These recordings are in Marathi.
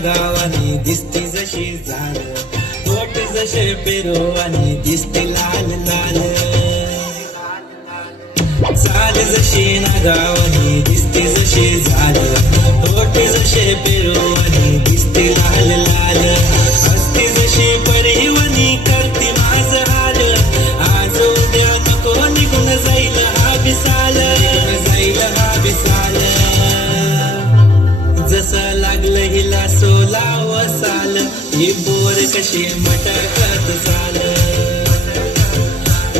नागावानी दिसती जशी झाड, पोट जसे पेरोवानी दिसते लाल लाल. चाल जशी नागावानी दिसते जशी झाड, पोट जसे पेरोवानी दिसते लाल लाल. हसते जशी परिवानी करते माझ हाल, आज उद्या नको निघून जाईल हा विसाल, जाईल हा विसाल. जसं लागलं हिला सोलाव साल, ही बोर कशी मटकत चाल.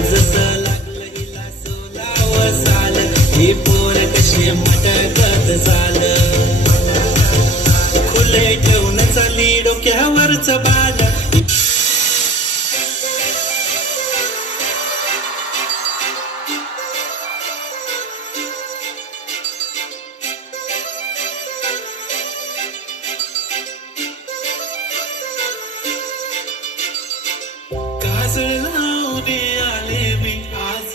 जसं लागलं हिला सोलाव साल, ही बोर कशी मटकत चाल. खुले ठेवून चाली डोक्यावरच बाल, काजळ लावणे आले मी आज,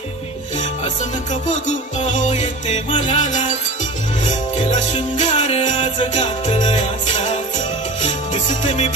असं नका बघू अहो येते मला लाज. केला शृंगार आज घातला असाच, दिसते मी